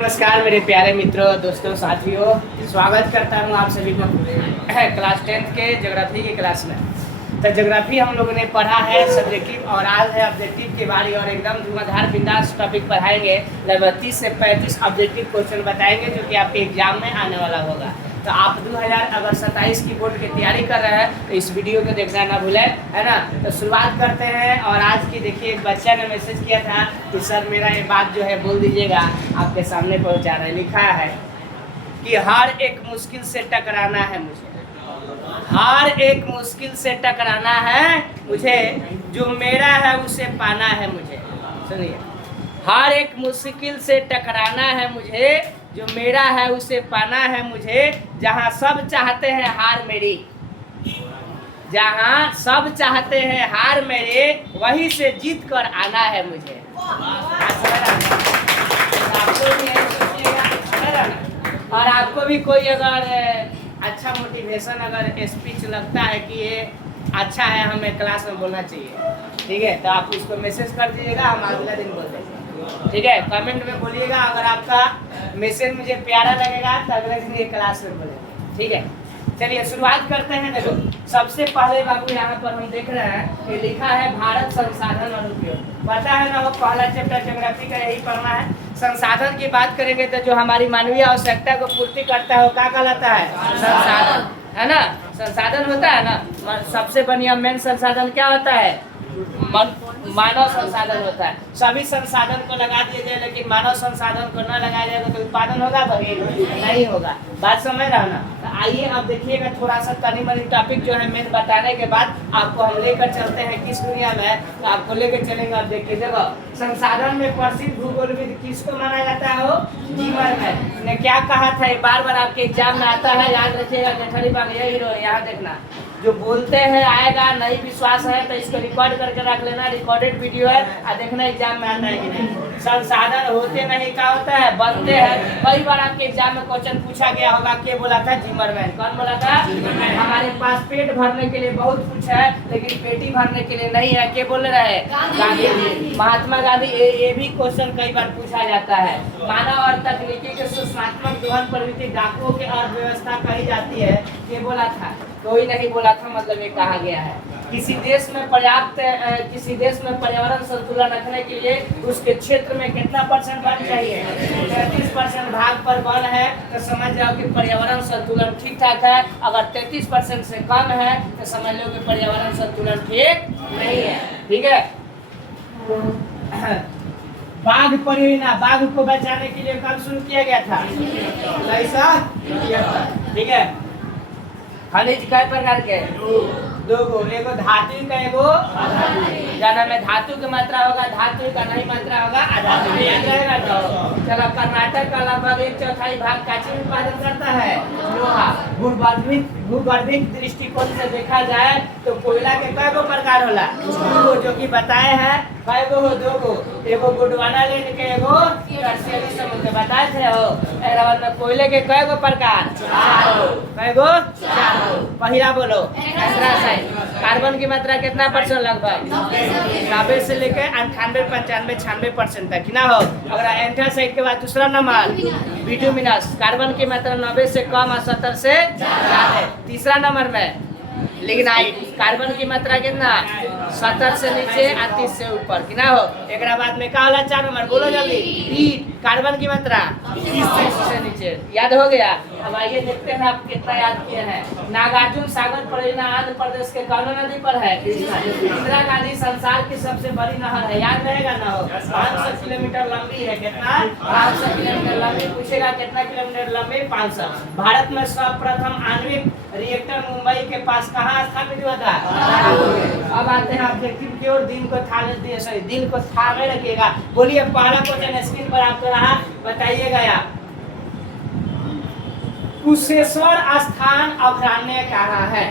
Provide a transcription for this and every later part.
नमस्कार मेरे प्यारे मित्रों, दोस्तों, साथियों, स्वागत करता हूँ आप सभी को क्लास 10th के ज्योग्राफी की क्लास में। तो ज्योग्राफी हम लोगों ने पढ़ा है सब्जेक्टिव और आज है ऑब्जेक्टिव की बारी और एकदम धुआंधार बिंदास टॉपिक पढ़ाएंगे। लगभग 30 से 35 ऑब्जेक्टिव क्वेश्चन बताएंगे जो कि आपके एग्जाम में आने वाला होगा। तो आप 2027 की बोर्ड की तैयारी कर रहे हैं तो इस वीडियो को देखना ना भूलें, है ना। तो शुरुआत करते हैं। और आज की देखिए, एक बच्चा ने मैसेज किया था कि सर मेरा ये बात जो है बोल दीजिएगा, आपके सामने पहुंचा रहा है। लिखा है कि हर एक मुश्किल से टकराना है मुझे, हर एक मुश्किल से टकराना है मुझे, जो मेरा है उसे पाना है मुझे। सुनिए, हर एक मुश्किल से टकराना है मुझे, जो मेरा है उसे पाना है मुझे। जहाँ सब चाहते हैं हार मेरी, जहाँ सब चाहते हैं हार मेरे, वहीं से जीत कर आना है मुझे। और आपको भी कोई अगर अच्छा मोटिवेशन अगर स्पीच लगता है कि ये अच्छा है, हमें क्लास में बोलना चाहिए, ठीक है, तो आप उसको मैसेज कर दीजिएगा, हम अगला दिन बोल देंगे। ठीक है, कमेंट में बोलिएगा। अगर आपका मैसेज मुझे प्यारा लगेगा तो अगले दिन ये क्लास में बोलेंगे। ठीक है, चलिए शुरुआत करते हैं। देखो, सबसे पहले बाबू यहाँ पर हम देख रहे हैं कि लिखा है भारत संसाधन अनुप्रयोग। पता है ना, वो पहला चैप्टर ज्योग्राफी का यही पढ़ना है। संसाधन की बात करेंगे तो जो हमारी मानवीय आवश्यकता को पूर्ति करता है वो क्या कहलाता है? संसाधन, है ना। संसाधन होता है ना, सबसे बढ़िया मेन संसाधन क्या होता है? मानव संसाधन होता है। सभी संसाधन को लगा दिया जाए लेकिन मानव संसाधन को न लगाया जाएगा तो उत्पादन होगा? नहीं होगा। बात समझ रहा ना। तो आइए अब देखिएगा, थोड़ा सा तनी मनी टॉपिक जो है मेन बताने के बाद आपको हम लेकर चलते हैं किस दुनिया में, तो आपको लेकर चलेंगे। अब देखिए, देखो, संसाधन में प्रसिद्ध भूगोलविद किसको माना जाता है? हो जीवन ने क्या कहा था, बार बार आपके एग्जाम में आता है, याद रखिएगा। गठरी बाग यही रो, यहाँ देखना, जो बोलते हैं आएगा, नहीं विश्वास है तो इसको रिकॉर्ड करके रख लेना, रिकॉर्डेड वीडियो है, और देखना एग्जाम में आता है कि नहीं। संसाधन होते नहीं, क्या होता है? बनते हैं। कई बार आपके एग्जाम में क्वेश्चन पूछा गया होगा, क्या बोला था? जिमरमैन। कौन बोला था? हमारे पास पेट भरने के लिए बहुत कुछ है लेकिन पेटी भरने के लिए नहीं है, क्या बोल रहे हैं? गांधी जी, महात्मा गांधी। ये भी क्वेश्चन कई बार पूछा जाता है। मानव और तकनीकी के सूचनात्मक दोहन प्रवृत्ति डाकुओं की अर्थव्यवस्था कही जाती है, ये बोला था? कोई नहीं बोला था, मतलब ये कहा गया है। किसी देश में पर्यावरण संतुलन रखने के लिए उसके क्षेत्र में कितना % वन चाहिए? 33% भाग पर वन है तो समझ जाओ कि पर्यावरण संतुलन ठीक ठाक है। अगर 33% से कम है तो समझ लो कि पर्यावरण संतुलन ठीक नहीं है। ठीक है, बाघ परियोजना, बाघ को बचाने के लिए कब शुरू किया गया था? 1973। ठीक है, खनिज कई प्रकार के? दो गो, एगो धातु का, एगो जाना में धातु की मात्रा होगा, धातु का नहीं मात्रा होगा अधातु। याद रहेगा तो। चलो, कर्नाटक का लगभग 1/4 भाग का चीज उत्पादन करता है, लोहा। भूगर्भिक दृष्टिकोण से देखा जाए तो कोयला के कई गो प्रकार होला? जो कि बताए हैं। कई गो हो? 2 गो, एगो गोंडवाना लेन के, एगो टर्शियरी समुद्र बताए थे हो। में कोयले के कई गो प्रकार? 4 गो। कई गो? 4 गो। पहिला बोलो। कार्बन की मात्रा कितना % लगभग? 90 से लेकर 98, 95, 96% तक ना हो। अगर एंथ्रासाइड के बाद दूसरा नंबर बिटुमिनस, कार्बन की मात्रा 90 से कम और 70 से ज्यादा। तीसरा नंबर में लिग्नाइट, कार्बन की मात्रा कितना? 70 से नीचे और 30 से ऊपर कि ना हो। एक बाद में क्या होला? 4 नंबर, बोलो जल्दी। ईट, कार्बन की मात्रा 30 से नीचे। याद हो गया? अब आइए देखते हैं आप कितना याद किए हैं। नागार्जुन सागर परियोजना आंध्र प्रदेश के कौन नदी पर है? इंदिरा गांधी संसार की सबसे बड़ी नहर है, याद रहेगा ना हो। 500 किलोमीटर लंबी है। कितना? 500 किलोमीटर लंबी। पूछेगा कितना किलोमीटर लंबी? 500। भारत में सर्वप्रथम आणविक रिएक्टर मुंबई के पास कहाँ स्थापित हुआ था? अब आते हैं ऑब्जेक्टिव की ओर। दिन को थामे रखिएगा। बोलिए, पहला क्वेश्चन स्क्रीन पर आपको रहा, बताइएगा यार। कुशेश्वर स्थान अभयारण्य कहाँ है?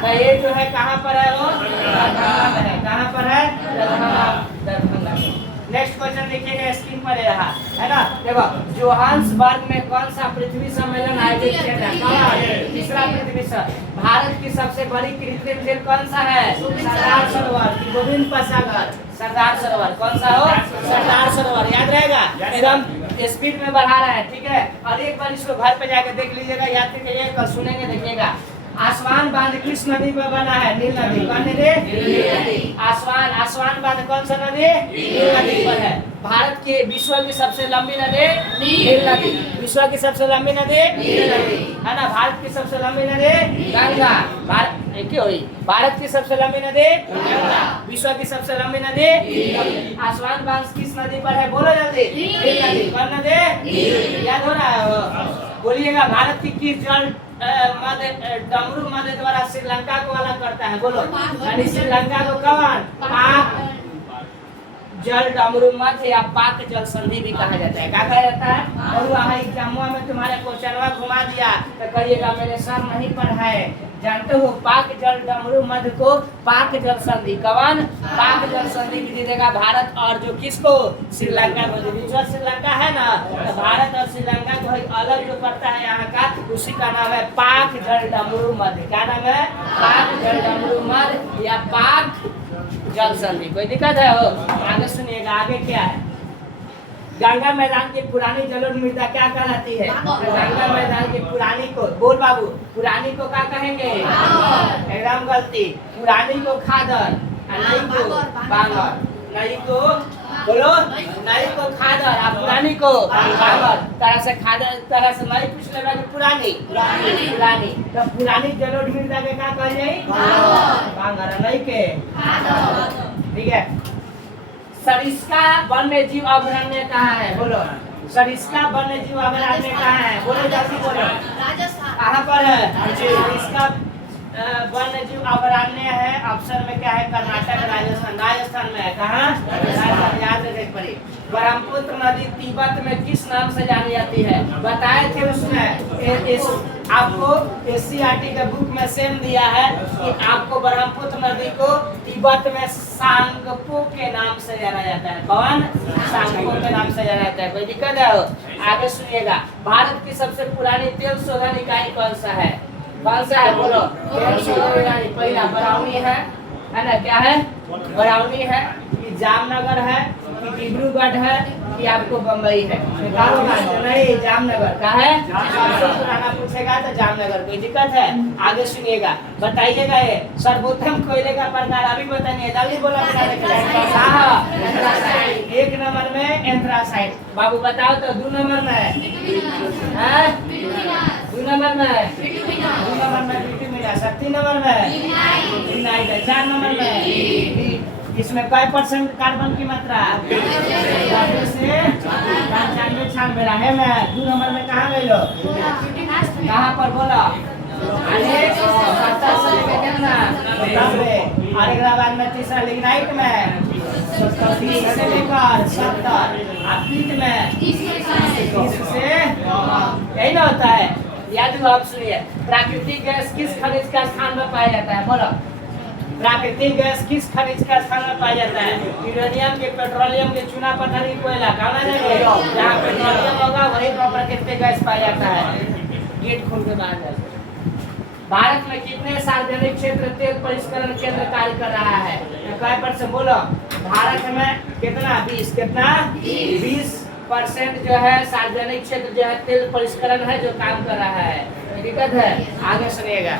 तो ये जो है कहाँ पर है? वो दरभंगा में है। कहाँ पर है? दरभंगा। नेक्स्ट क्वेश्चन देखिएगा, स्क्रीन पर रहा है ना। देखो, जोहान्सबर्ग में कौन सा पृथ्वी सम्मेलन आयोजित किया जाता है? तीसरा पृथ्वी सम्मेलन। भारत की सबसे बड़ी कृत्रिम झील कौन सा है? सरदार सरोवर। गोविंद सागर, सरदार सरोवर। कौन सा हो? सरदार सरोवर। याद रहेगा एकदम। स्पीड में बढ़ा रहा है, ठीक है। और एक बार इसको घर पे जाके देख लीजिएगा, याद रखिएगा, कल सुनेंगे, देखिएगा। आसमान बांध किस नदी पर बना है? नील नदी। कौन नदी? आसमान बांध कौन सा नदी? नील नदी पर है। भारत की विश्व की सबसे लंबी नदी नील नदी। विश्व की सबसे लंबी नदी नील नदी है ना। भारत की सबसे लंबी नदी गंगा। भारत की सबसे लंबी नदी गंगा। विश्व की सबसे लंबी नदी। आसमान बांध किस नदी पर है? बोलो जल्दी। नील नदी। कौन नदी? याद हो रहा है? बोलिएगा। भारत की किस जल डमरू मध्य द्वारा श्रीलंका को अलग करता है? बोलो। यानी श्रीलंका को कौन? पाक जल डमरू मध्य या पाक जल संधि भी कहा जाता है। क्या कहा जाता है? और वहाँ एग्जामों में तुम्हारे क्वेश्चनवा घुमा दिया तो कहिएगा मेरे सर नहीं पढ़ाए। जानते हो पाक जल डमरू मध्य को पाक जल संधि, कौन? पाक जल संधि विधि देगा भारत और जो किसको? श्रीलंका को। जो श्रीलंका है ना, तो भारत और श्रीलंका को अलग जो करता है यहाँ का, उसी का नाम है पाक जल डमरू मध्य। क्या नाम है? पाक जल डमरू मध्य या पाक जल संधि। कोई दिक्कत है? हो आगे सुनिएगा। आगे क्या है? गंगा मैदान की पुरानी जलोढ़ मृदा क्या कहलाती है? गंगा मैदान की पुरानी को, बोल बाबू, पुरानी को क्या कहेंगे? एकदम गलती। पुरानी को खादर, नई को बांगर। नई को बोलो, नई को खादर और पुरानी को बांगर। तरह से खादर, तरह से नई पूछ लेगा कि पुरानी। तो पुरानी जलोढ़ मृदा के क्या कह जाए? बांगर। नई के ठीक है। सरिस्का वन्य जीव अभयारण्य कहाँ है? बोलो। सरिस्का वन्य जीव अभयारण्य कहाँ है? बोलो जल्दी बोलो। राजस्थान। कहाँ पर है? सरिस्का वन्य जीव अभयारण्य है। ऑप्शन में क्या है? कर्नाटक, राजस्थान। राजस्थान में है। कहाँ? राजस्थान। याद रखिए पड़ी। ब्रह्मपुत्र नदी तिब्बत में किस नाम से जानी जाती है? बताए थे उसमें। आपको एससीईआरटी के बुक में सेम दिया है कि आपको ब्रह्मपुत्र नदी को तिब्बत में सांगपो के नाम से जाना जाता है। कौन? सांगपो के नाम से जाना जाता है। कोई दिक्कत है? आगे सुनिएगा। भारत की सबसे पुरानी तेल शोधन इकाई कौन सा है? कौन सा है? बोलो। तेल शोधन इकाई पहला बराउनी है ना? क्या है? बराउनी है कि जामनगर है कि डिब्रूगढ़ है कि आपको बम्बई है? नहीं, जामनगर का है। सबसे पुराना पूछेगा तो जामनगर। कोई दिक्कत है? आगे सुनिएगा। बताइएगा ये सर्वोत्तम कोयले का प्रकार अभी बताइए। जल्दी बोला। एक नंबर में एंथ्रासाइट। बाबू बताओ तो। 2 नंबर में 2 नंबर में 2 नंबर में बिटुमिना। 3 नंबर में लिग्नाइट है। 4 नंबर में इसमें कई % कार्बन की मात्रा? 95 से 95 है में। 2 नंबर में कहाँ गई लो? कहाँ पर? बोलो। 70 से लेकर कितना? 90। और एक बाद में तीसरा लिग्नाइट में 30 से लेकर 70। और पीट में 30 से यही ना होता है। याद हो? आप सुनिए। प्राकृतिक गैस किस खनिज का स्थान में पाया जाता है? बोलो। प्राकृतिक गैस किस खनिज का स्थान में पाया जाता है? यूरेनियम के, पेट्रोलियम के, चूना पत्थर, कोयला। कहाँ जाएंगे? जहाँ पेट्रोलियम होगा वही पर प्राकृतिक गैस पाया जाता है। गेट खोल के बाहर जाते। भारत में कितने सार्वजनिक क्षेत्र तेल परिष्करण केंद्र कार्य कर रहा है? काय % बोलो। भारत में कितना? 20। कितना? 20% जो है सार्वजनिक क्षेत्र जो है तेल परिष्करण है जो काम कर रहा है। दिक्कत है? आगे सुनिएगा।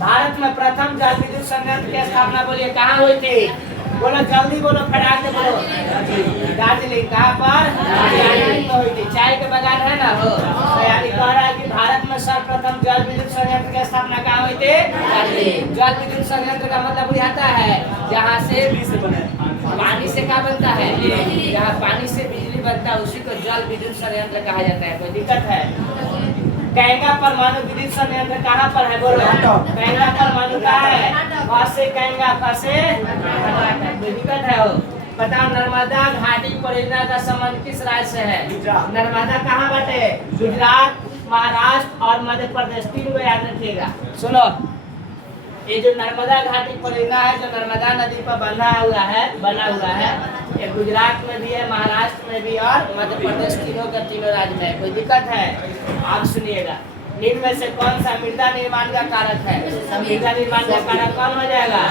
भारत में प्रथम जल विद्युत संयंत्र की स्थापना बोलिए कहाँ हुई थी? बोलो जल्दी बोलो, फटाक से बोलो। दार्जिलिंग। कहाँ पर? दार्जिलिंग में हुई थी। चाय के बागान है ना हो। तो यानी कह रहा है कि भारत में सर्वप्रथम जल विद्युत संयंत्र की स्थापना कहाँ हुई थी? दार्जिलिंग। जल विद्युत संयंत्र का मतलब बुझाता है जहाँ से पानी से क्या बनता है? जहाँ पानी से बिजली बनता है उसी को जल विद्युत संयंत्र कहा जाता है। कोई दिक्कत है? कैंगा परमाणु विद्युत संयंत्र कहाँ पर है? बोलो। कैंगा परमाणु कहाँ है? कैसे कैंगा? कैसे? दिक्कत है? हो बताओ। नर्मदा घाटी परियोजना का संबंध किस राज्य से है? नर्मदा कहाँ बाटे? गुजरात, महाराष्ट्र और मध्य प्रदेश। 3 को याद रखिएगा। सुनो, ये जो नर्मदा घाटी परियोजना है जो नर्मदा नदी पर बना हुआ है ये गुजरात में भी है, महाराष्ट्र में भी और मध्य प्रदेश। तीनों राज्य में। कोई दिक्कत है? आप सुनिएगा। निम्न में से कौन सा मृदा निर्माण का कारक है? मृदा निर्माण का कारक कौन हो जाएगा?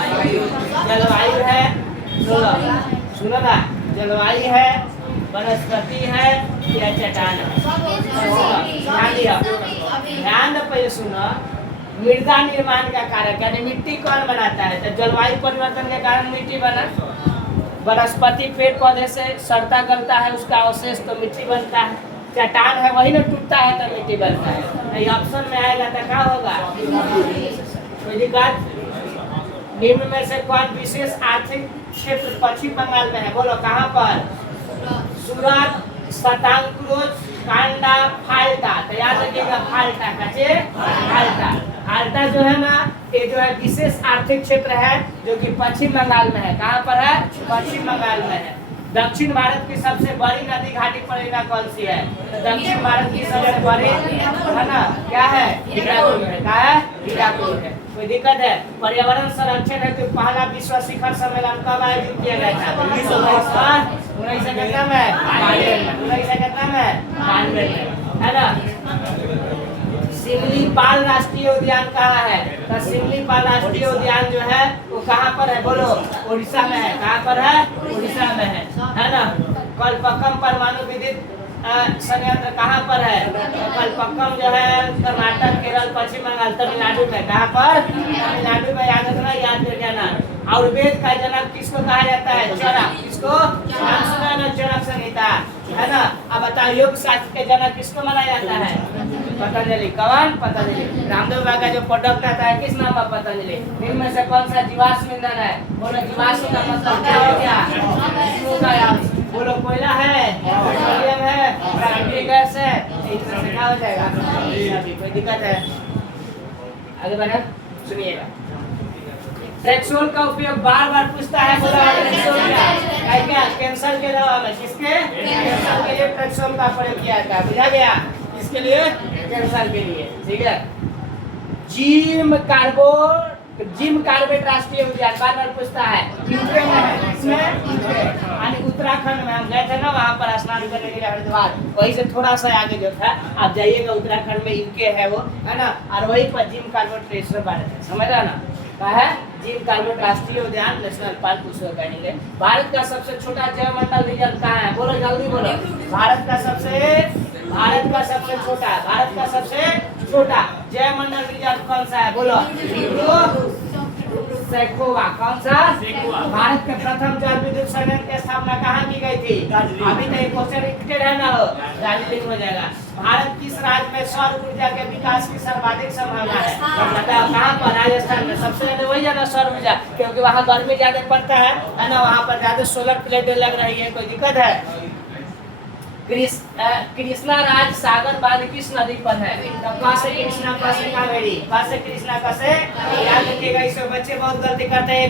जलवायु है। सुनो ना, जलवायु है, वनस्पति है या चट्टान है? ध्यान दिया, ध्यान दो, पहले सुनो। मृदा निर्माण का कारक यानी मिट्टी कौन बनाता है? तो जलवायु परिवर्तन के कारण मिट्टी बना। वनस्पति पेड़ पौधे से सड़ता गलता है, उसका अवशेष तो मिट्टी बनता है। चट्टान है वही ना टूटता है तो मिट्टी बनता है। ये ऑप्शन में आएगा तो क्या होगा? कोई दिक्कत? निम्न में से कौन विशेष आर्थिक क्षेत्र पश्चिम बंगाल में है? बोलो कहाँ पर? सूरत, सतांक्रोज, कांडा, फाल्टा। तो याद रखिएगा फाल्टा, कैसे? फाल्टा। फाल्टा जो है ना, ये जो है विशेष आर्थिक क्षेत्र है जो कि पश्चिम बंगाल में है। कहाँ पर है? पश्चिम बंगाल में है। दक्षिण भारत की सबसे बड़ी नदी घाटी परियोजना कौन सी है? तो दक्षिण भारत की सबसे बड़ी है ना, क्या है? हीराकुद है। क्या है? हीराकुद है। कोई दिक्कत है? पर्यावरण संरक्षण है तो पहला विश्व शिखर सम्मेलन कब आयोजित किया गया था? 1992 में, है ना। सिमलीपाल राष्ट्रीय उद्यान कहाँ है? तो सिमलीपाल राष्ट्रीय उद्यान जो है वो कहाँ पर है? बोलो। उड़ीसा में है। कहाँ पर है? उड़ीसा में है ना। कलपक्कम परमाणु विद्युत संयंत्र कहाँ पर है? कलपक्कम जो है कर्नाटक, केरल, पश्चिम बंगाल, तमिलनाडु में। कहाँ पर? तमिलनाडु में। याद रखना, याद कर जाना। आयुर्वेद का जनक किसको कहा जाता है? चरक। किसको? नाम सुना ना, चरक संहिता, है ना। अब बताओ योग शास्त्र के जनक किसको माना जाता है? पतंजलि। कौन? पतंजलि। रामदेव बाबा का जो प्रोडक्ट आता है किस नाम का? पतंजलि। इनमें से कौन सा जीवाश्म ईंधन है? बोलो जीवाश्म का मतलब क्या हो गया? बोलो कोयला है, पेट्रोलियम है, प्राकृतिक गैस है, इसमें से क्या हो जाएगा? कोई दिक्कत है? आगे बढ़े, सुनिएगा। ट्रेक्सोल का उपयोग बार बार पूछता है। बोला ट्रेक्सोल क्या? कैंसर के दवा में। किसके? कैंसर के लिए ट्रेक्सोल का प्रयोग किया जाता है। बुझा गया? किसके लिए? कैंसर के लिए। ठीक है। जिम कार्बेट राष्ट्रीय उद्यान बार बार पूछता है। यूके में है। इसमें यानी उत्तराखंड में हम गए थे ना, वहाँ पर स्नान करने के लिए हरिद्वार, वहीं से थोड़ा सा आगे जो था आप जाइएगा, उत्तराखंड में यूके है वो, है ना। और वहीं पर जिम कार्बेट नेशनल पार्क है। समझ रहा ना? क्या है? जिम कार्बेट राष्ट्रीय उद्यान नेशनल पार्क उसको कहेंगे। भारत का सबसे छोटा जैवमंडल रिजर्व कहाँ है? बोलो जल्दी बोलो। भारत का सबसे छोटा जैवमंडल रिजर्व कौन सा है? बोलो। सैकोवा। कौन सा? भारत के प्रथम जल विद्युत संयंत्र की स्थापना कहाँ की गई थी? अभी तो एक क्वेश्चन रिपीटेड है ना, हो दार्जिलिंग हो जाएगा। भारत किस राज्य में सौर ऊर्जा के विकास की सर्वाधिक संभावना है? बताओ कहाँ पर? राजस्थान में। सबसे ज्यादा वही है ना सौर ऊर्जा, क्योंकि वहाँ गर्मी ज्यादा पड़ता है ना, वहाँ पर ज्यादा सोलर प्लेटें लग रही है। कोई दिक्कत है? कृष्णा राज सागर बांध किस नदी पर है? कहाँ से कृष्णा, कहाँ से कावेरी, कहाँ से कृष्णा, कहाँ से? याद रखिएगा, इसमें बच्चे बहुत गलती करते हैं,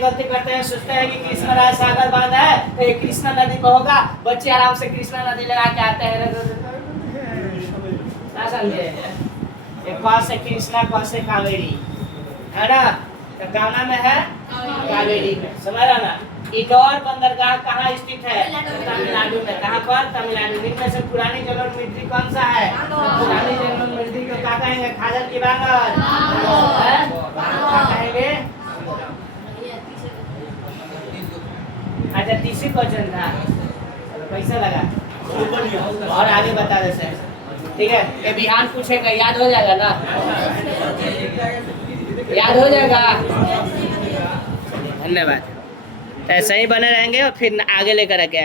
सोचते हैं कि कृष्णा राज सागर बांध है तो ये कृष्णा नदी पर होगा। बच्चे आराम से कृष्णा नदी लगा के आते हैं, समझे? कहाँ से कृष्णा, कहाँ से कावेरी, है ना। तो गाना में है कावेरी में। समझ रहा ना? इंदौर बंदरगाह कहाँ स्थित है? तमिलनाडु में। कहाँ पर? तमिलनाडु। इनमें से पुरानी जलोढ़ मृदा कौन सा है? पुरानी जलोढ़ मृदा को क्या कहेंगे? खाजर की बांगर, क्या कहेंगे? अच्छा, तीसरी क्वेश्चन था, पैसा लगा और आगे बता दे सर। ठीक है, ये बिहान पूछेगा, याद हो जाएगा ना? याद हो जाएगा। धन्यवाद। ऐसे ही बने रहेंगे और फिर आगे लेकर आके